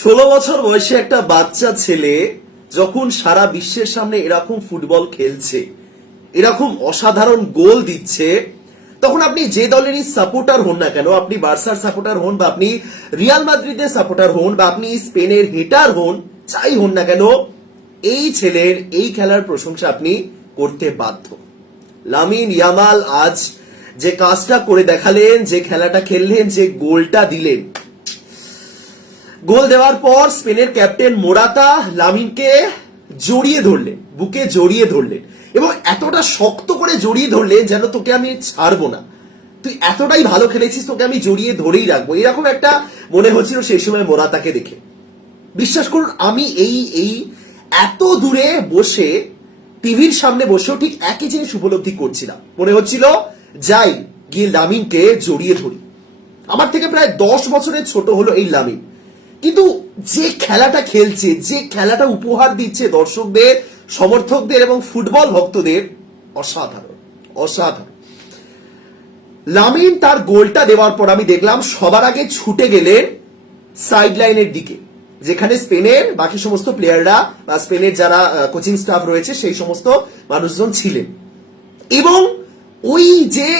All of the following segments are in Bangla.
ষোলো বছর বয়সে একটা বাচ্চা ছেলে যখন সারা বিশ্বের সামনে এরকম ফুটবল খেলছে, এরকম অসাধারণ গোল দিচ্ছে, তখন আপনি যে দলেরই সাপোর্টার হন না কেন, আপনি বার্সার সাপোর্টার হন বা আপনি রিয়াল মাদ্রিদের সাপোর্টার হন বা আপনি স্পেনের হেটার হন, যাই হন না কেন, এই ছেলের এই খেলার প্রশংসা আপনি করতে বাধ্য। লামিন ইয়ামাল আজ যে কাজটা করে দেখালেন, যে খেলাটা খেললেন, যে গোলটা দিলেন গোল দেওয়ার পর স্পেনের ক্যাপ্টেন মোরাতা লামিনকে জড়িয়ে ধরলেন, বুকে জড়িয়ে ধরলেন এবং এতটা শক্ত করে জড়িয়ে ধরলেন যেন তোকে আমি ছাড়বো না। তুই এতটাই ভালো খেলেছিস, তোকে আমি জড়িয়ে ধরেই রাখব। এরকম একটা মনে হচ্ছিল সেই সময় মোরাতাকে দেখে। বিশ্বাস করুন, আমি এই এই এত দূরে বসে টিভির সামনে বসেও ঠিক একই জিনিস উপলব্ধি করছিলাম। মনে হচ্ছিল, যাই গিয়ে লামিনকে জড়িয়ে ধরি। আমার থেকে প্রায় দশ বছরের ছোট হলো এই লামিন। কিন্তু যে খেলাটা খেলছে, যে খেলাটা উপহার দিচ্ছে দর্শকদের, সমর্থকদের এবং ফুটবল ভক্তদের, অসাধারণ অসাধারণ। লামিন তার গোলটা দেওয়ার পর আমি দেখলাম সবার আগে ছুটে গেলেন সাইড লাইনের দিকে, যেখানে স্পেনের বাকি সমস্ত প্লেয়াররা বা স্পেনের যারা কোচিং স্টাফ রয়েছে, সেই সমস্ত মানুষজন ছিলেন। এবং ওই যে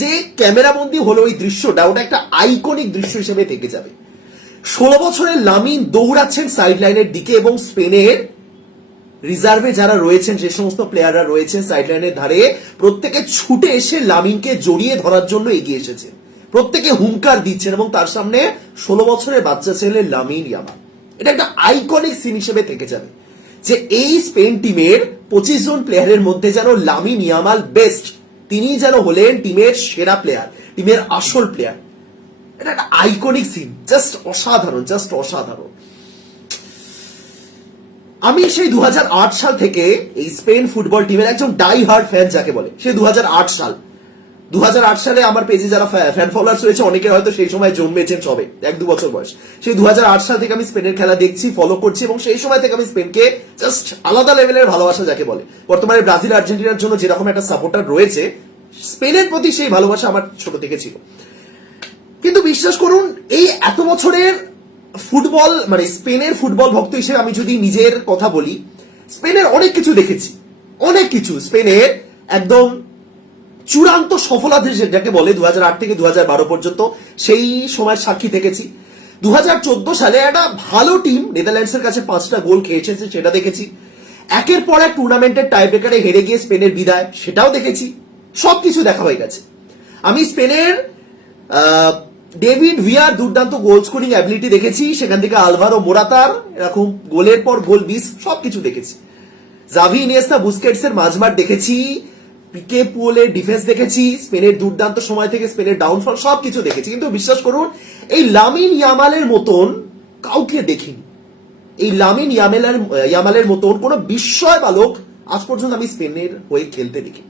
যে ক্যামেরাবন্দি হলো ওই দৃশ্যটা ওটা একটা আইকনিক দৃশ্য হিসেবে থেকে যাবে। ষোলো বছরের লামিন দৌড়াচ্ছেন সাইড লাইনের দিকে এবং স্পেনের রিজার্ভে যারা রয়েছেন, যে সমস্ত প্লেয়াররা রয়েছেন সাইড লাইনের ধারে, প্রত্যেকে ছুটে এসে লামিনকে জড়িয়ে ধরার জন্য এগিয়ে এসেছেন প্রত্যেকে হুঙ্কার দিচ্ছেন এবং তার সামনে ষোলো বছরের বাচ্চা ছেলে লামিন ইয়ামা এটা একটা আইকনিক সিন হিসেবে থেকে যাবে যে এই স্পেন টিমের পঁচিশ জন প্লেয়ারের মধ্যে যেন লামিন ইয়ামাল বেস্ট তিনি যেন হলেন টিমের সেরা প্লেয়ার টিমের আসল প্লেয়ার এটা একটা আইকনিক সিন জাস্ট অসাধারণ জাস্ট অসাধারণ। আমি সেই দুহাজার আট সাল থেকে এই স্পেন ফুটবল টিমের একজন ডাই হার্ড ফ্যান যাকে বলে সেই দু সাল। দু সালে আমার পেজে যারা ফ্যান ফলোয়ার্স রয়েছে, অনেকে হয়তো সেই সময় জন্মেছেন সবে, এক দু বছর বয়স। সেই দু হাজার আট সাল থেকে আমি স্পেনের খেলা দেখছি ফলো করছি এবং সেই সময় থেকে আমি স্পেনকে জাস্ট আলাদা লেভেলের ভালোবাসা যাকে বলে। বর্তমানে ব্রাজিল আর্জেন্টিনার জন্য যেরকম একটা সাপোর্টার রয়েছে, স্পেনের প্রতি সেই ভালোবাসা আমার ছোট থেকে ছিল। কিন্তু বিশ্বাস করুন, এই এত বছরের ফুটবল মানে স্পেনের ফুটবল ভক্ত হিসেবে আমি যদি নিজের কথা বলি, স্পেনের অনেক কিছু দেখেছি। অনেক কিছু। স্পেনের একদম চূড়ান্ত সফলতা যাকে বলে দু হাজার আট থেকে দু হাজার বারো পর্যন্ত, সেই সময় সাক্ষী থেকেছি দু হাজার চোদ্দ সালে একটা ভালো টিম, নেদারল্যান্ডসের কাছে পাঁচটা গোল খেয়েছে, সেটা দেখেছি। একের পর এক টুর্নামেন্টের টাইব্রেকারে হেরে গিয়ে স্পেনের বিদায়, সেটাও দেখেছি। সবকিছু দেখা হয়ে গেছে। আমি স্পেনের ডেভিড ভিয়ার দুর্দান্ত গোল স্কোরিং অ্যাবিলিটি দেখেছি, সেখান থেকে আলভারো মোরাতার, এরকম গোলের পর গোল বিস সবকিছু দেখেছি। জাভি ইনিয়েস্তা বুস্কেটস এর মাঝমাঠ দেখেছি, পিকে পুয়েলের ডিফেন্স দেখেছি, স্পেনের দুর্দান্ত সময় থেকে স্পেনের ডাউনফল সবকিছু দেখেছি। কিন্তু বিশ্বাস করুন, এই লামিন ইয়ামালের মতন কাউকে দেখিনি। এই লামিন ইয়ামেলের, ইয়ামালের মতন কোন বিস্ময় বালক আজ পর্যন্ত আমি স্পেনের হয়ে খেলতে দেখি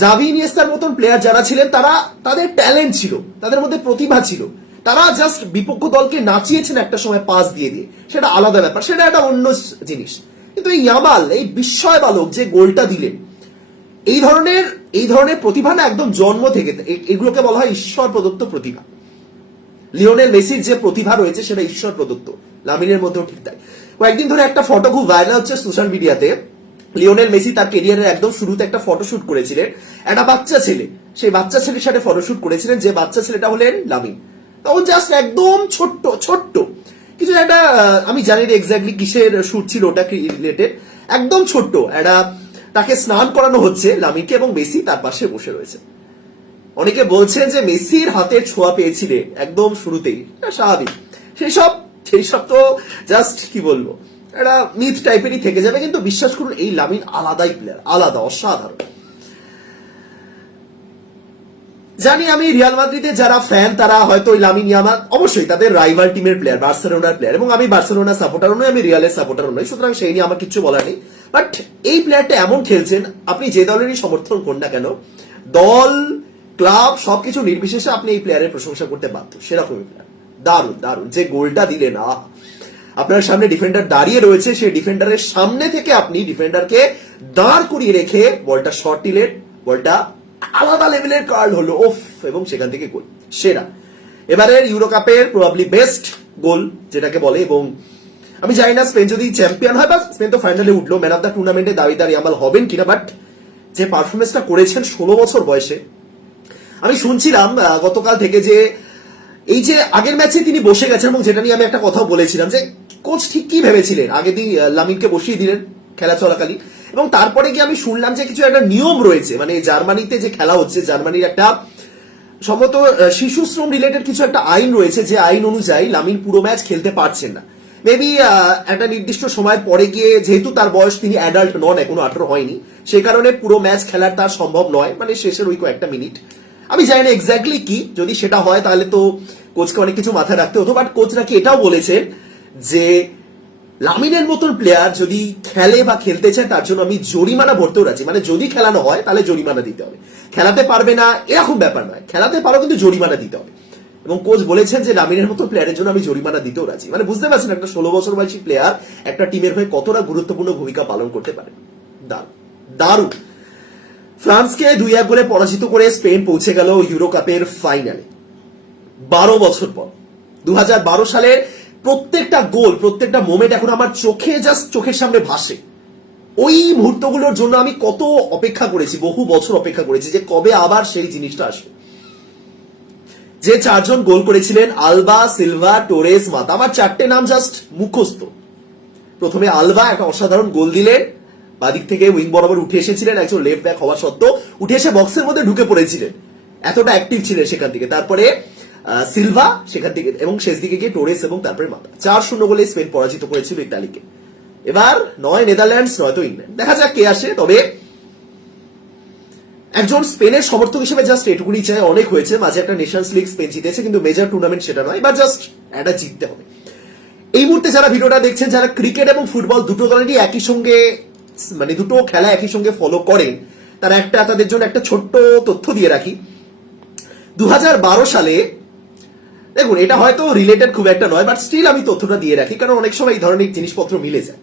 জাভি ইনিয়েস্তার মতন প্লেয়ার যারা ছিলেন, তারা তাদের ট্যালেন্ট ছিল, তাদের মধ্যে প্রতিভা ছিল। তারা জাস্ট বিপক্ষ দলকে নাচিয়েছেন একটা সময় পাস দিয়ে দিয়ে। সেটা আলাদা ব্যাপার, সেটা একটা অন্য জিনিস। কিন্তু এই ইয়ামাল, এই বিস্ময় বালক যে গোলটা দিলেন, এই ধরনের এই ধরনের প্রতিভা না একদম জন্ম থেকে এগুলোকে বলা হয় ঈশ্বর প্রদত্ত প্রতিভা। লিওনেল মেসির যে প্রতিভা রয়েছে, সেটা ঈশ্বর প্রদত্ত। লামিনের মধ্যেও ঠিক তাই। কয়েকদিন ধরে একটা ফটো খুব ভাইরাল হচ্ছে সোশ্যাল মিডিয়াতে লিওনেল মেসি তার কেরিয়ারের একদম শুরুতে একটা ফটোশুট করেছিলেন। একটা বাচ্চা ছেলে। সেই বাচ্চা ছেলের সাথে ফটোশুট করেছিলেন, যে বাচ্চা ছেলেটা হলেন লামিন। তখন জাস্ট একদম ছোট্ট ছোট্ট। কিছু একটা আমি জানি না এক্স্যাক্টলি কিসের শুট ছিল ওটা রিলেটেড একদম ছোট্ট। একটা, তাকে স্নান করানো হচ্ছে লামিনকে এবং মেসি তার পাশে বসে রয়েছে। অনেকে বলছেন যে মেসির হাতের ছোঁয়া পেয়েছিলে একদম শুরুতেই। স্বাভাবিক। সেই সব সেই সব তো জাস্ট কি বলব? একটা মিথ টাইপেরই থেকে যাবে, কিন্তু বিশ্বাস করুন, এই লামিন আলাদাই প্লেয়ার আলাদা, অসাধারণ। জানি আমি রিয়াল মাদ্রিদে যারা ফ্যান তারা হয়তো লামিন ইয়ামাল, অবশ্যই তাদের রাইভাল টিমের প্লেয়ার বার্সেলোনার প্লেয়ার এবং আমি বার্সেলোনা সাপোর্টারও নই, আমি রিয়ালের সাপোর্টারও নই, সুতরাং সেই নিয়ে আমার কিছু বলার নেই। বাট এই প্লেয়ারটা এমন খেলছেন, আপনি যে দলেরই সমর্থন করুন না কেন, দল ক্লাব সবকিছু নির্বিশেষে আপনি এই প্লেয়ারের প্রশংসা করতে বাধ্য, সেরকমই প্লেয়ার দারুণ দারুণ, যে গোলটা দিলেন, আহ! আপনার সামনে ডিফেন্ডার দাঁড়িয়ে রয়েছে, সেই ডিফেন্ডারের সামনে থেকে আপনি ডিফেন্ডারকে দাঁড় করিয়ে রেখে বলটা শর্ট দিলেন, বলটা আলাদা লেভেলের কার্ড হলো ওফ এবং সেখান থেকে গোল সেরা। এবারের ইউরো কাপের প্রবাবলি বেস্ট গোল যেটাকে বলে, এবং আমি জানি না স্পেন যদি চ্যাম্পিয়ন হয় বা স্পেন তো ফাইনালে উঠল ম্যান অফ দ্য টুর্নামেন্টে দাবিদার ইয়ামাল হবেন কিনা বাট যে পারফরমেন্সটা করেছেন ষোলো বছর বয়সে, আমি শুনছিলাম গতকাল থেকে যে এই যে আগের ম্যাচে তিনি বসে গেছেন, এবং যেটা নিয়ে আমি একটা কথা বলেছিলাম যে কোচ ঠিক কি ভেবেছিলেন? আগে দিন লামিনকে বসিয়ে দিলেন খেলা চলাকালীন। এবং তারপরে গিয়ে আমি শুনলাম যে কিছু একটা নিয়ম রয়েছে। মানে জার্মানিতে যে খেলা হচ্ছে, জার্মানির একটা সম্ভবত শিশু শ্রম রিলেটেড কিছু একটা আইন রয়েছে, যে আইন অনুযায়ী লামিন পুরো ম্যাচ খেলতে পারছেন না। মেবি একটা নির্দিষ্ট সময় পরে গিয়ে যেহেতু তার বয়স তিনি অ্যাডাল্ট নন, এখনও আঠারো হয়নি, সে কারণে পুরো ম্যাচ খেলার তার সম্ভব নয়। মানে শেষের ওই কয়েকটা মিনিট। আমি জানি না এক্স্যাক্টলি কি, যদি সেটা হয় তাহলে তো কোচকে অনেক কিছু মাথায় রাখতে হতো বাট কোচ নাকি এটাও বলেছেন যে লামিনের মতন প্লেয়ার যদি খেলে বা খেলতে চায়, তার জন্য আমি জরিমানা ভরতেও রাজি মানে যদি খেলানো হয়, তাহলে জরিমানা দিতে হবে। খেলাতে পারবে না, এরকম ব্যাপার নয়। খেলাতে পারো, কিন্তু জরিমানা দিতে হবে। এবং কোচ বলেছেন যে লামিনের মতো প্লেয়ারের জন্য আমি জরিমানা দিতেও রাজি। মানে বুঝতে পারছেন একটা ষোলো বছর বয়সী প্লেয়ার একটা টিমের হয়ে কতটা গুরুত্বপূর্ণ ভূমিকা পালন করতে পারে। দারুণ। দারুণ। ফ্রান্সকে দুই এক গোলে পরাজিত করে স্পেন পৌঁছে গেল ইউরো কাপের ফাইনালে বারো বছর পর। দু সালের প্রত্যেকটা গোল, প্রত্যেকটা মোমেন্ট এখন আমার চোখে জাস্ট চোখের সামনে ভাসে। ওই মুহূর্তগুলোর জন্য আমি কত অপেক্ষা করেছি, বহু বছর অপেক্ষা করেছি যে কবে আবার সেই জিনিসটা আসবে। যে চারজন গোল করেছিলেন, আলবা, সিলভা, টোরেস, মাতা, আমার চারটে নাম জাস্ট মুখস্থ। প্রথমে আলবা একটা অসাধারণ গোল দিলেন, বাদিক থেকে উইং বরাবর উঠে এসেছিলেন, একজন লেফট ব্যাক হওয়া সত্ত্বেও উঠে এসে বক্সের মধ্যে ঢুকে পড়েছিলেন। এতটা অ্যাক্টিভ ছিলেন সেখান থেকে। তারপরে সিলভা সেখান থেকে এবং শেষ দিকে গিয়ে টোরেস এবং তারপরে মাতা। চার শূন্য গোলে স্পেন পরাজিত করেছিল ইতালিকে। এবার নয় নেদারল্যান্ডস নয়তো ইংল্যান্ড। দেখা যাক কে আসে, তবে একজন স্পেনের সমর্থক হিসেবে জাস্ট এটুকুনি চাই, অনেক হয়েছে। মাঝে একটা নেশনস লিগ স্পেন জিতেছে, কিন্তু মেজর টুর্নামেন্ট সেটা নয়। এবার জাস্ট এটা জিততে হবে। এই মুহূর্তে যারা ভিডিওটা দেখছেন, যারা ক্রিকেট এবং ফুটবল দুটো দলেরই একই সঙ্গে মানে দুটো খেলা একই সঙ্গে ফলো করেন, তারা একটা তাদের জন্য একটা ছোট্ট তথ্য দিয়ে রাখি। দু হাজার বারো সালে দেখুন, এটা হয়তো রিলেটেড খুব একটা নয় বাট স্টিল আমি তথ্যটা দিয়ে রাখি, কারণ অনেক সময় এই ধরনের জিনিসপত্র মিলে যায়।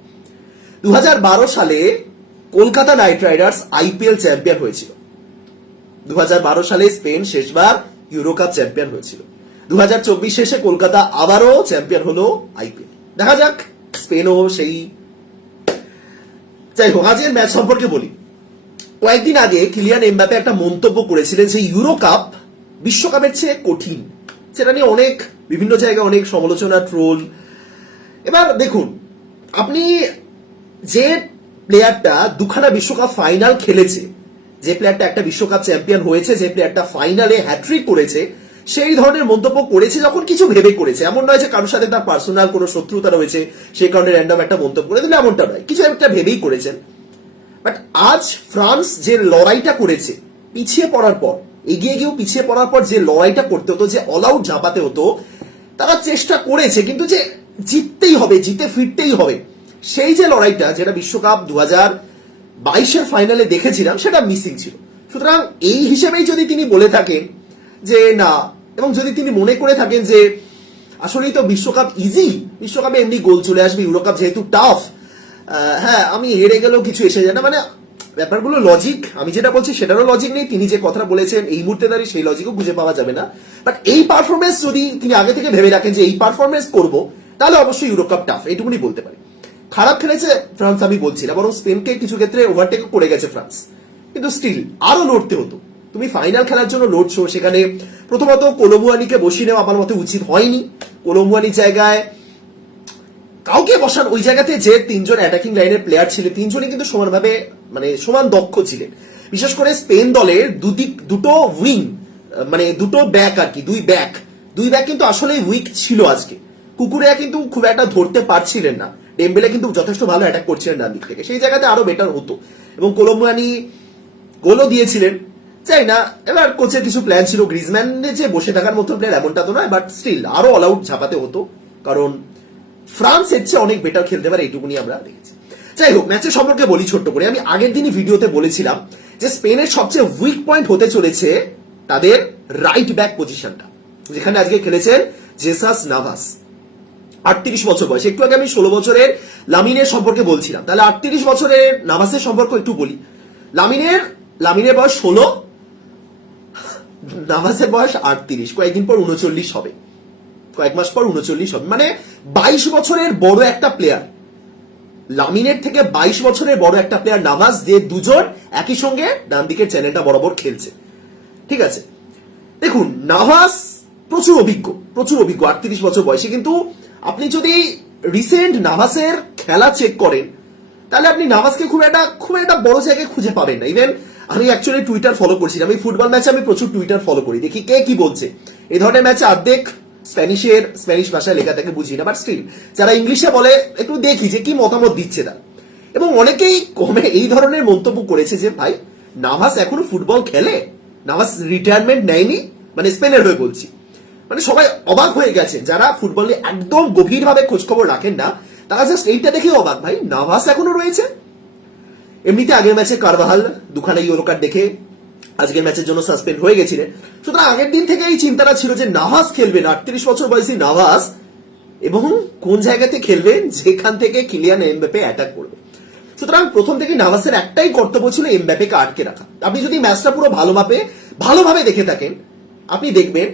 দু হাজার বারো সালে Kolkata Knight Riders IPL champion হয়েছিল। দু সালে স্পেন শেষবার ইউরো কাপ চ্যাম্পিয়ন হয়েছিল। দু শেষে কলকাতা আবারও চ্যাম্পিয়ন হলো আইপিএল। দেখা যাক, স্পেনও সেই যাই হোক, আজকের ম্যাচ সম্পর্কে বলি। কয়েকদিন আগে কিলিয়ান এমবাপে একটা মন্তব্য করেছিলেন যে ইউরো কাপ বিশ্বকাপের চেয়ে কঠিন। সেটা নিয়ে অনেক, বিভিন্ন জায়গায় অনেক সমালোচনা, ট্রোল। এবার দেখুন, আপনি যে প্লেয়ারটা দুখানা বিশ্বকাপ ফাইনাল খেলেছে, যে প্লেয়ারটা একটা বিশ্বকাপ চ্যাম্পিয়ন হয়েছে, যে প্লেয়ারটা ফাইনালে হ্যাট্রিক করেছে, সেই ধরনের মন্তব্য করেছে যখন কিছু ভেবে করেছে। এমন নয় যে কারোর সাথে তার পার্সোনাল কোনো শত্রুতা রয়েছে, সেই কারণে র্যান্ডম একটা মন্তব্য করে দিলে এমনটা নয়। কিছু একটা ভেবেই করেছেন। বাট আজ ফ্রান্স যে লড়াইটা করেছে, পিছিয়ে পড়ার পর এগিয়ে গিয়েও পিছিয়ে পড়ার পর যে লড়াইটা করতে হতো, যে অল আউট ঝাঁপাতে হতো, তারা চেষ্টা করেছে, কিন্তু যে জিততেই হবে, জিতে ফিরতেই হবে। সেই যে লড়াইটা, যেটা বিশ্বকাপ দু হাজার বাইশের ফাইনালে দেখেছিলাম, সেটা মিসিং ছিল। সুতরাং এই হিসেবেই যদি তিনি বলে থাকেন যে না, এবং যদি তিনি মনে করে থাকেন যে আসলেই তো বিশ্বকাপ ইজি বিশ্বকাপে এমনি গোল চলে আসবে ইউরোকাপ যেহেতু টাফ হ্যাঁ আমি হেরে গেলেও কিছু এসে যায় না মানে ব্যাপারগুলো লজিক আমি যেটা বলছি সেটারও লজিক নেই, তিনি যে কথাটা বলেছেন, এই মুহূর্তে দাঁড়িয়ে সেই লজিকও খুঁজে পাওয়া যাবে না। বাট এই পারফরমেন্স যদি তিনি আগে থেকে ভেবে রাখেন যে এই পারফরমেন্স করব, তাহলে অবশ্যই ইউরোকাপ টাফ এইটুকুনি বলতে পারি। খারাপ খেলেছে ফ্রান্স, আমি বলছি না, বরং স্পেনকে কিছু ক্ষেত্রে ওভারটেক করে গেছে ফ্রান্স। কিন্তু স্টিল আরও লড়তে হতো। তুমি ফাইনাল খেলার জন্য লড়ছো, সেখানে প্রথমত কোলোমুয়ানিকে বসিয়ে নেওয়া আমার মতে উচিত হয়নি। কোলোমুয়ানির জায়গায় কাউকে বসান, ওই জায়গাতে যে তিনজন অ্যাটাকিং লাইনের প্লেয়ার ছিল, তিনজনই কিন্তু সমানভাবে মানে সমান দক্ষ ছিলেন। বিশেষ করে স্পেন দলের দুদিক দুটো উইং মানে দুটো ব্যাক আর কি, দুই ব্যাক দুই ব্যাক কিন্তু আসলে উইক ছিল আজকে। কুকুরিয়া কিন্তু খুব একটা ধরতে পারছিলেন না। ডেম্বেলে কিন্তু যথেষ্ট ভালো অ্যাটাক করছিলেন ডান দিক থেকে। সেই জায়গাতে আরও বেটার হতো। এবং কোলম্বানি গোলও দিয়েছিলেন। চাই না, এবার কোচের কিছু প্ল্যান ছিল। গ্রিজম্যানে যে বসে থাকার মতো প্লেয়ার এমনটা তো নয় বাট স্টিল আরও অল আউট ঝাপাতে হতো। কারণ ফ্রান্স এর চেয়ে অনেক বেটার খেলতে পারে এইটুকুনি আমরা দেখেছি। যাই হোক ম্যাচের সম্পর্কে বলি ছোট্ট করে। আমি আগের দিনই ভিডিওতে বলেছিলাম যে স্পেনের সবচেয়ে উইক পয়েন্ট হতে চলেছে তাদের রাইট ব্যাক পজিশনটা যেখানে আজকে খেলেছেন জেসাস নাভাস। আটত্রিশ বছর বয়স। একটু আগে আমি ষোলো বছরের লামিনের সম্পর্কে বলছিলাম। তাহলে আটত্রিশ বছরের নাভাসের সম্পর্ক একটু বলি। লামিনের লামিনের বয়স ষোলো, নাভাসের বয়স আটত্রিশ, কয়েকদিন পর উনচল্লিশ হবে। কয়েক মাস পর উনচল্লিশ হবে। মানে বাইশ বছরের বড় একটা প্লেয়ার লামিনের থেকে বাইশ বছরের বড় একটা প্লেয়ার নামাজ যে দুজন একই সঙ্গে ডান দিকের চ্যানেলটা বরাবর খেলছে। ঠিক আছে? দেখুন নাভাস প্রচুর অভিজ্ঞ প্রচুর অভিজ্ঞ, আটত্রিশ বছর বয়সে। কিন্তু আপনি যদি রিসেন্ট নাভাসের খেলা চেক করেন, তাহলে আপনি নাভাসকে খুব একটা খুব একটা বড় জায়গায় খুঁজে পাবেন না। ইভেন আমি অ্যাকচুয়ালি টুইটার ফলো করছিলাম আমি ফুটবল ম্যাচে আমি প্রচুর টুইটার ফলো করি। দেখি কে কি বলছে। এই ধরনের ম্যাচে অর্ধেক স্প্যানিশের, স্প্যানিশ ভাষায় লেখা থাকে, বুঝি না বাট স্টিল যারা ইংলিশে বলে, একটু দেখি যে কি মতামত দিচ্ছে তারা। এবং অনেকেই কমে এই ধরনের মন্তব্য করেছে যে, ভাই নাভাস এখনও ফুটবল খেলে? নাভাস রিটায়ারমেন্ট নেয়নি? মানে স্পেনের হয়ে বলছি। মানে সবাই অবাক হয়ে গেছে, যারা ফুটবলে একদম গভীরভাবে খোঁজখবর রাখেন না, তারা জাস্ট এইটা দেখে অবাক, ভাই নাভাস এখনও রয়েছে? এমনিতে আগের ম্যাচে কারবাহাল দুখানা ইয়েলো কার্ড দেখে আজকের ম্যাচের জন্য সাসপেন্ড হয়ে গেছিলেন সুতরাং আগের দিন থেকে এই চিন্তাটা ছিল যে নাভাস খেলবেন আটত্রিশ বছর বয়সী নাভাস এবং কোন জায়গাতে খেলবেন যেখান থেকে কিলিয়ান এমবাপে অ্যাটাক করবে। সুতরাং প্রথম থেকে নাভাসের একটাই কর্তব্য ছিল এমবাপেকে আটকে রাখা। আপনি যদি ম্যাচটা পুরো ভালোভাবে ভালোভাবে দেখে থাকেন, আপনি দেখবেন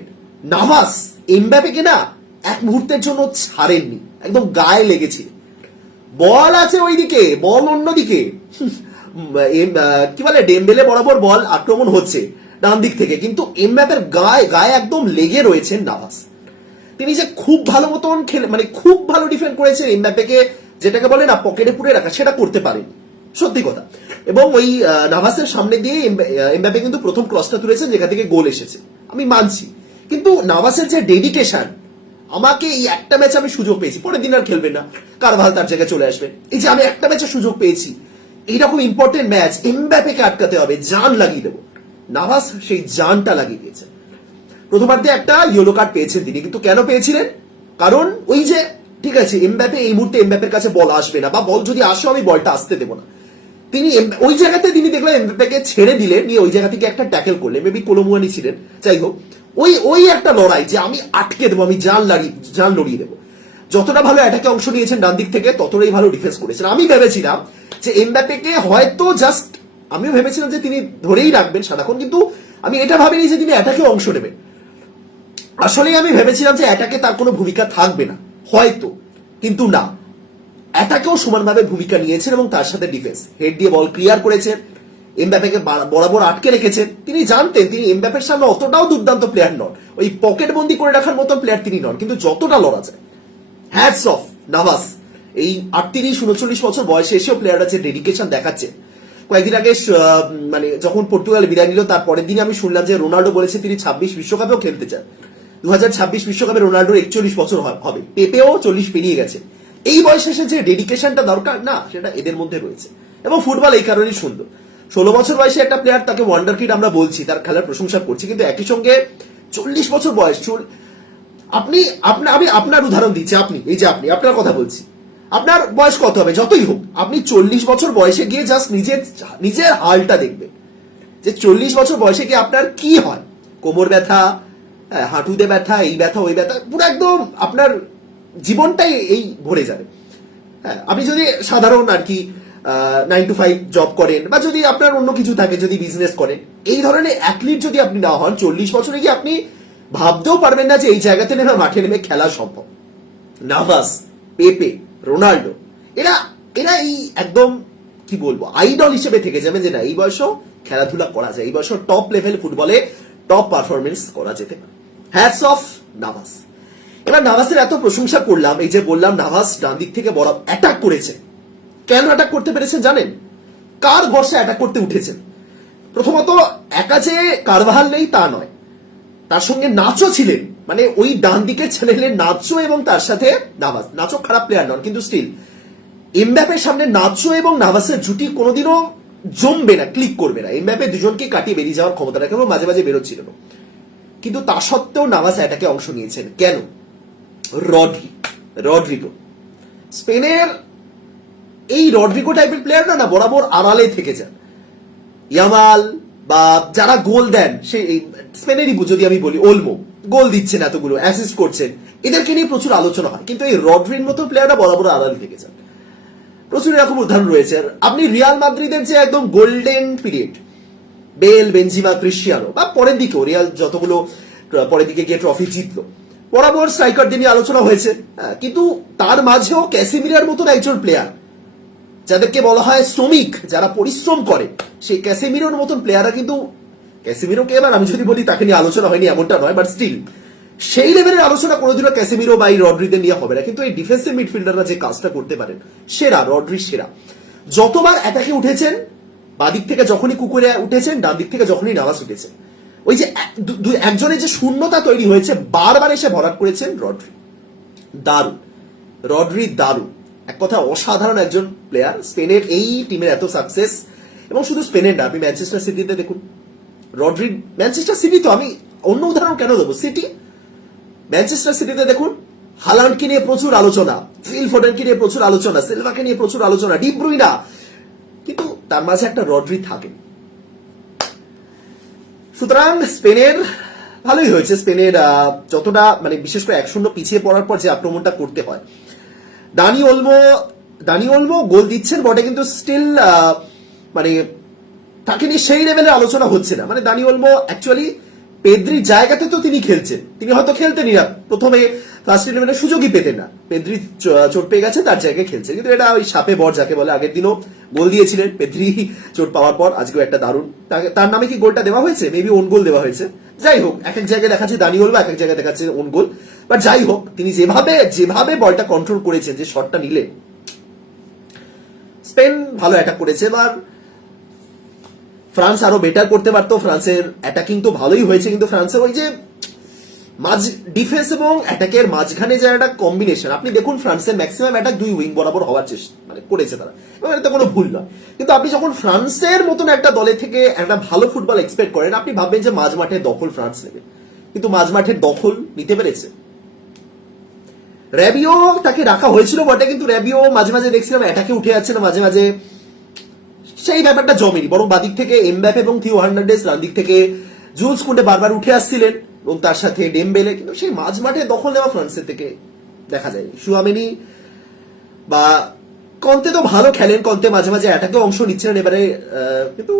নাভাস এমবাপেকে না এক মুহূর্তের জন্য ছাড়েননি, একদম গায়ে লেগেছিল বল আছে ওইদিকে, বল অন্যদিকে। কি বলে ডেমবেলে বরাবর বল আক্রমণ হচ্ছে ডান দিক থেকে। কিন্তু এমব্যাপের গায়ে গায়ে একদম লেগে রয়েছেন নাভাস তিনি যে খুব ভালো মতন খেলে মানে খুব ভালো ডিফেন্ড করেছেন এমব্যাপেকে যেটাকে বলে না পকেটে পুরে রাখা সেটা করতে পারেন সত্যি কথা। এবং ওই নাভাসের সামনে দিয়ে এমবা- আহ, এমবাপে কিন্তু প্রথম ক্রসটা তুলেছেন যেখান থেকে গোল এসেছে। আমি মানছি। কিন্তু নাভাসের যে ডেডিকেশন আমাকে এই একটা ম্যাচে আমি সুযোগ পেয়েছি। পরের দিন আর খেলবেন না। কার কারভাল তার জায়গায় চলে আসবে। এই যে আমি একটা ম্যাচে সুযোগ পেয়েছি। এইরকম ইম্পর্টেন্ট ম্যাচ এমব্যাপেকে আটকাতে হবে, জান লাগিয়ে দেবো। নাভাস সেই জানটা লাগিয়ে দিয়েছে। প্রথমার্ধে একটা ইয়েলো কার্ড পেয়েছেন তিনি, কিন্তু কেন পেয়েছিলেন? কারণ ওই যে, ঠিক আছে এমব্যাপে এই মুহূর্তে এমব্যাপের কাছে বল আসবে না, বা বল যদি আসে আমি বলটা আসতে দেবো না। তিনি ওই জায়গাতে তিনি দেখলাম এমব্যাপেকে ছেড়ে দিলেন, নিয়ে ওই জায়গা থেকে একটা ট্যাকেল করলেন মেবি কোলোমুয়ানি ছিলেন। যাই হোক, ওই ওই একটা লড়াই যে আমি আটকে দেবো, আমি জাল লাগিয়ে জাল লড়িয়ে দেবো। যতটা ভালো অ্যাটাকে অংশ নিয়েছেন ডান দিক থেকে, ততটাই ভালো ডিফেন্স করেছেন। আমি ভেবেছিলাম যে এমব্যাপেকে হয়তো জাস্ট আমিও ভেবেছিলাম যে তিনি ধরেই রাখবেন সারাক্ষণ, কিন্তু আমি এটা ভাবিনি যে তিনি অ্যাটাকে অংশ নেবেন। আসলে আমি ভেবেছিলাম যে অ্যাটাকে তার কোনো ভূমিকা থাকবে না, হয়তো, কিন্তু না। অ্যাটাকেও সমানভাবে ভূমিকা নিয়েছেন এবং তার সাথে ডিফেন্স হেড দিয়ে বল ক্লিয়ার করেছেন এমব্যাপেকে বরাবর আটকে রেখেছেন। তিনি জানতেন, তিনি এমব্যাপের সামনে অতটাও দুর্দান্ত প্লেয়ার নন। ওই পকেট বন্দি করে রাখার মতো প্লেয়ার তিনি নন, কিন্তু যতটা লড়া যায়। হ্যাটস অফ নাভাস এই আটত্রিশ, উনচল্লিশ বছর বয়সে এসেও প্লেয়াররা যে ডেডিকেশন দেখাচ্ছে। কয়েকদিন আগে মানে যখন পর্তুগাল বিদায় নিল, তার পরের দিন আমি শুনলাম যে রোনাল্ডো বলেছে তিনি ছাব্বিশ বিশ্বকাপেও খেলতে চান। দু হাজার ছাব্বিশ বিশ্বকাপে রোনাল্ডোর একচল্লিশ বছর হবে। পেপেও চল্লিশ পেরিয়ে গেছে। এই বয়সে এসে যে ডেডিকেশনটা দরকার, না, সেটা এদের মধ্যে রয়েছে। এবং ফুটবল এই কারণেই সুন্দর। ষোলো বছর বয়সে একটা প্লেয়ার তাকে ওয়ান্ডার কিড আমরা বলছি, তার খেলার প্রশংসা করছি। কিন্তু একই সঙ্গে চল্লিশ বছর বয়স আপনি আপনার আমি আপনার উদাহরণ দিচ্ছি, আপনি, এই যে আপনি, আপনার কথা বলছি। আপনার বয়স কত হবে? যতই হোক, আপনি চল্লিশ বছর বয়সে গিয়ে জাস্ট নিজের নিজের হালটা দেখবেন। যে চল্লিশ বছর বয়সে গিয়ে আপনার কি হয়? কোমর ব্যথা হাঁটুতে ব্যথা, এই ব্যথা, ওই ব্যথা, পুরো একদম আপনার জীবনটাই এই ভরে যাবে। হ্যাঁ আপনি যদি সাধারণ আর কি নাইন টু ফাইভ জব করেন, বা যদি আপনার অন্য কিছু থাকে, যদি বিজনেস করেন, এই ধরনের অ্যাথলিট যদি আপনি না হন, চল্লিশ বছরে গিয়ে আপনি ভাবতেও পারবেন না যে এই জায়গাতে নেমে মাঠে নেমে খেলা সম্ভব। নাভাস, পেপে, রোনাল্ডো, এরা এরা এই একদম, কি বলব, আইডল হিসেবে থেকে যাবে যে না, এই বয়সেও খেলাধুলা করা যায়, এই বয়সেও টপ লেভেল ফুটবলে টপ পারফরমেন্স করা যেতে পারে। Hats off Navas. এবার নাভাসের এত প্রশংসা করলাম, এই যে বললাম নাভাস ডান দিক থেকে বড় অ্যাটাক করেছে। কেন অ্যাটাক করতে পেরেছেন জানেন? কার বর্ষে অ্যাটাক করতে উঠেছেন? প্রথমত, একা যে কারবাহাল নেই তা নয়। তার সঙ্গে নাচও ছিলেন। মানে ওই ডান দিকের ছেলে চ্যানেলে নাচো এবং তার সাথে নাভাস নাচো খারাপ প্লেয়ার নন, কিন্তু স্টিল এমব্যাপের সামনে নাচো এবং নাভাসের জুটি কোনোদিনও জমবে না ক্লিক করবে না। এমব্যাপে দুজনকে কাটিয়ে বেরিয়ে যাওয়ার ক্ষমতা রাখে এবং মাঝে মাঝে বেরোচ্ছিল। কিন্তু তা সত্ত্বেও নাভাস অ্যাটাকে অংশ নিয়েছেন। কেন? Rodri Rodrigo. স্পেনের এই রডরিগো টাইপের প্লেয়ার না না, বরাবর আড়ালে থেকে যান। ইয়ামাল বা যারা গোল দেন সে স্পেনেরই যদি আমি বলি ওলমো গোল দিচ্ছেন এতগুলো অ্যাসিস্ট করছেন এদেরকে নিয়ে প্রচুর আলোচনা হয়। কিন্তু এই রডরির মতো প্লেয়াররা বরাবর আড়ালে থেকে যান। প্রচুর এরকম উদাহরণ রয়েছে। আপনি রিয়াল মাদ্রিদের যে একদম golden period Bale Benzema Cristiano বা পরের দিকেও রিয়াল যতগুলো পরের দিকে গিয়ে ট্রফি জিতলো বরাবর স্ট্রাইকারদের নিয়ে আলোচনা হয়েছে। হ্যাঁ, কিন্তু তার মাঝেও ক্যাসিমিরার মতন একজন প্লেয়ার যাদেরকে বলা হয় শ্রমিক, যারা পরিশ্রম করে। সেই ক্যাসেমিরোর মতন প্লেয়াররা কিন্তু, ক্যাসেমিরোকে এবার আমি যদি বলি, তাকে নিয়ে আলোচনা হয়নি, এমনটা নয় বাট স্টিল সেই লেভেলের আলোচনা কোনোদিনও ক্যাসেমিরো বা এই রড্রিদের নিয়ে হবে না। কিন্তু এই ডিফেন্সিভ মিডফিল্ডাররা যে কাজটা করতে পারেন, সেরা রড্রি সেরা। যতবার অ্যাটাকে উঠেছেন বাদিক থেকে যখনই কুকুরে উঠেছেন, ডান দিক থেকে যখনই নামাজ উঠেছেন। ওই যে একজনের যে শূন্যতা তৈরি হয়েছে, বারবার এসে ভরাট করেছেন রড্রি। দারুণ। রড্রি দারুণ। এক কথা, অসাধারণ একজন প্লেয়ার স্পেনের এই টিমের এত সাকসেস এবং শুধু স্পেনের না, আপনি ম্যানচেস্টার সিটিতে দেখুন। রড্রি ম্যানচেস্টার সিটি তো আমি অন্য উদাহরণ কেন দেবো? সিটি ম্যানচেস্টার সিটিতে দেখুন হালান্ডকে নিয়ে প্রচুর আলোচনা ফিল ফোডেনকে নিয়ে প্রচুর আলোচনা সিলভাকে নিয়ে প্রচুর আলোচনা ডিপ ব্রুইনা কিন্তু তার মাঝে একটা রড্রি থাকে। সুতরাং স্পেনের ভালোই হয়েছে। স্পেনের যতটা মানে বিশেষ করে এক শূন্য পিছিয়ে পড়ার পর যে আক্রমণটা করতে হয়। দানি অলমো দানি অলমো গোল দিচ্ছেন, বটে, কিন্তু স্টিল মানে তাকে নিয়ে সেই লেভেলের আলোচনা হচ্ছে না। মানে দানি অলমো অ্যাকচুয়ালি পেদ্রির জায়গাতে তো তিনি খেলছেন। তিনি হয়তো খেলতেনই না। প্রথমে ফার্স্ট ইলেভেনের সুযোগই পেতেন না। পেদ্রি চোট পেয়ে গেছে, তার জায়গায় খেলছে কিন্তু এটা ওই সাপে বর যাকে বলে, আগের দিনও গোল দিয়েছিলেন পেদ্রি, চোট পাওয়ার পর আজকেও একটা দারুণ। তার নামে কি গোলটা দেওয়া হয়েছে? মেবি ওন গোল দেওয়া হয়েছে। যাই হোক, এক এক জায়গায় দেখাচ্ছে দানি ওলমো এক এক জায়গায় দেখাচ্ছে ওন গোল বা যাই হোক, তিনি যেভাবে যেভাবে বলটা কন্ট্রোল করেছেন, যে শটটা নিলে স্পেন ভালো অ্যাটাক করেছে। এবার ফ্রান্স আরও বেটার করতে পারতো। ফ্রান্সের অ্যাটাকিং তো ভালোই হয়েছে, কিন্তু ফ্রান্সের ওই যে মাঝ ডিফেন্স এবং অ্যাটাকের মাঝখানে যে একটা কম্বিনেশন আপনি দেখুন ফ্রান্সের ম্যাক্সিমাম অ্যাটাক দুই উইং বরাবর হওয়ার চেষ্টা মানে করেছে তারা। এবং এটা কোনো ভুল নয়। কিন্তু আপনি যখন ফ্রান্সের মতন একটা দলে থেকে একটা ভালো ফুটবল এক্সপেক্ট করেন, আপনি ভাববেন যে মাঝ মাঠে দখল ফ্রান্স নেবে। কিন্তু মাঝ মাঠের দখল নিতে পেরেছে। র্যাবিও তাকে রাখা হয়েছিল বটে, কিন্তু র্যাবিও মাঝে মাঝে দেখছিলাম অ্যাটাকে উঠে যাচ্ছে না, মাঝে মাঝে সেই ব্যাপারটা জমেনি, বরং বাদিক থেকে এমব্যাপে এবং থিও হার্নান্ডেস ডান দিক থেকে জুলস কুন্ডে বারবার উঠে আসছিলেন, এবং তার সাথে ডেমবেলে, কিন্তু সেই মাঝ মাঠে দখল নেওয়া ফ্রান্সের থেকে দেখা যায়। সুয়ামেনি বা কন্তে তো ভালো খেলেন, কন্তে মাঝে মাঝে অ্যাটাকে অংশ নিচ্ছিলেন এবারে কিন্তু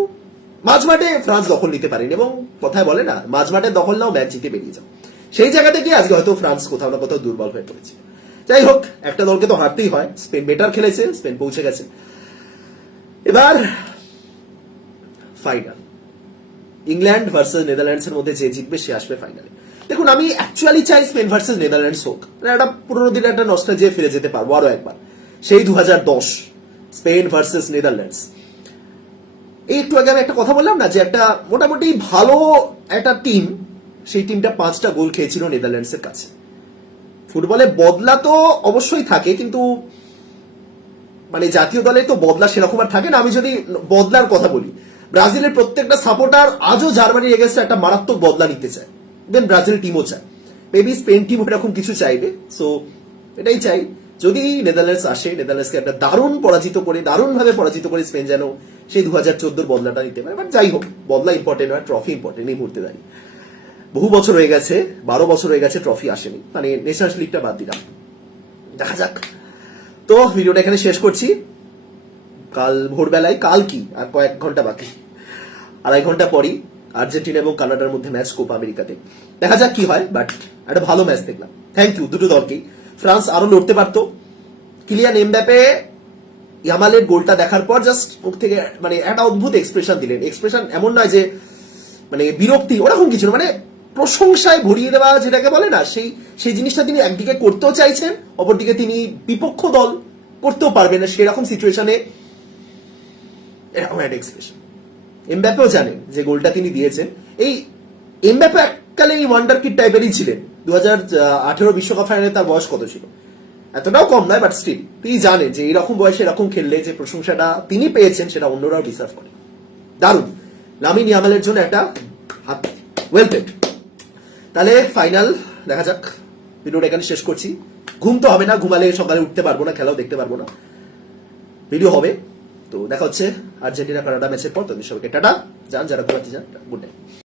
মাঝ মাঠে ফ্রান্স দখল নিতে পারেনি, এবং কথায় বলে না মাঝ মাঠে দখল নাও, ম্যাচ জিতে বেরিয়ে যাও। সেই জায়গাতে গিয়ে আজকে হয়তো ফ্রান্স কোথাও না কোথাও দুর্বল হয়ে পড়েছে। যাই হোক, একটা দলকে তো হারতেই হয়, স্পেন বেটার খেলেছে, স্পেন পৌঁছে গেছে। এবার ফাইনাল ইংল্যান্ড ভার্সেস নেদারল্যান্ডস এর মধ্যে যে জিতবে, সে আসবে ফাইনালে দেখুন, আমি অ্যাকচুয়ালি চাই স্পেন ভার্সেস নেদারল্যান্ডস হোক। মানে একটা পুরোনো দিনের একটা নষ্টা যে ফিরে যেতে পারব আরও একবার। সেই দুহাজার দশ স্পেন ভার্সেস নেদারল্যান্ডস এই একটু আগে আমি একটা কথা বললাম না, যে একটা মোটামুটি ভালো একটা টিম সেই টিমটা পাঁচটা গোল খেয়েছিল নেদারল্যান্ডসের কাছে। ফুটবলে বদলা তো অবশ্যই থাকে, কিন্তু মানে জাতীয় দলে তো বদলা সেরকম আর থাকে না। আমি যদি বদলার কথা বলি, ব্রাজিলের প্রত্যেকটা সাপোর্টার আজও জার্মানির এগেনস্টে একটা মারাত্মক বদলা নিতে চায়। দেন ব্রাজিল টিমও চায়। মেবি স্পেন টিম এরকম কিছু চাইবে। সো এটাই চাই। যদি নেদারল্যান্ডস আসে, নেদারল্যান্ডসকে একটা দারুণ পরাজিত করে দারুণ ভাবে পরাজিত করে স্পেন যেন সেই দু হাজার চোদ্দোর বদলাটা নিতে পারে। বাট যাই হোক, বদলা ইম্পর্টেন্ট নয় ট্রফি ইম্পর্টেন্ট এই মুহূর্তে দাঁড়িয়ে। বহু বছর হয়ে গেছে, বারো বছর হয়ে গেছে ট্রফি আসেনি। মানে ন্যাশনাল লিগটা বাদ দিলাম। দেখা যাক। তো ভিডিওটা এখানে শেষ করছি। কাল ভোরবেলায়, কাল কি? আর কয়েক ঘণ্টা বাকি। আড়াই ঘণ্টা পরই আর্জেন্টিনা এবং কানাডার মধ্যে ম্যাচ কোপা আমেরিকাতে। দেখা যাক কি হয়, বাট একটা ভালো ম্যাচ দেখলাম। থ্যাংক ইউ দুটো দলকেই। ফ্রান্স আরও লড়তে পারতো। কিলিয়ান এমব্যাপে ইয়ামালের গোলটা দেখার পর জাস্ট মুখ থেকে মানে একটা অদ্ভুত এক্সপ্রেশন দিলেন। এক্সপ্রেশন এমন নয় যে মানে বিরক্তি, ওরকম কিছু মানে প্রশংসায় ভরিয়ে দেওয়া যেটাকে বলে না, সেই সেই জিনিসটা তিনি একদিকে করতেও চাইছেন, অপরদিকে তিনি বিপক্ষ দল করতেও পারবেন না সেরকম সিচুয়েশনে এরকম একটা এক্সপ্রেশন এমব্যাপেও জানেন যে গোলটা তিনি দিয়েছেন। এই এমব্যাপে এককালে এই ওয়ান্ডার কিড টাইপেরই ছিলেন। দু হাজার আঠেরো বিশ্বকাপ ফাইনালে তার বয়স কত ছিল? এতটাও কম নয় বাট স্টিল তিনি জানেন যে এরকম বয়সে এরকম খেললে যে প্রশংসাটা তিনি পেয়েছেন, সেটা অন্যরাও ডিসার্ভ করে। দারুণ! লামিন ইয়ামালের জন্য একটা হাত ওয়েল পেড তাহলে ফাইনাল দেখা যাক। ভিডিওটা এখানে শেষ করছি। ঘুম তো হবে না, ঘুমালে সকালে উঠতে পারব না, খেলাও দেখতে পারব না। ভিডিও হবে। তো দেখা হচ্ছে আর্জেন্টিনা কানাডা ম্যাচের পর। তোদের সবাইকে টাটা। যান, যারা ঘুমাতে যান, গুড নাইট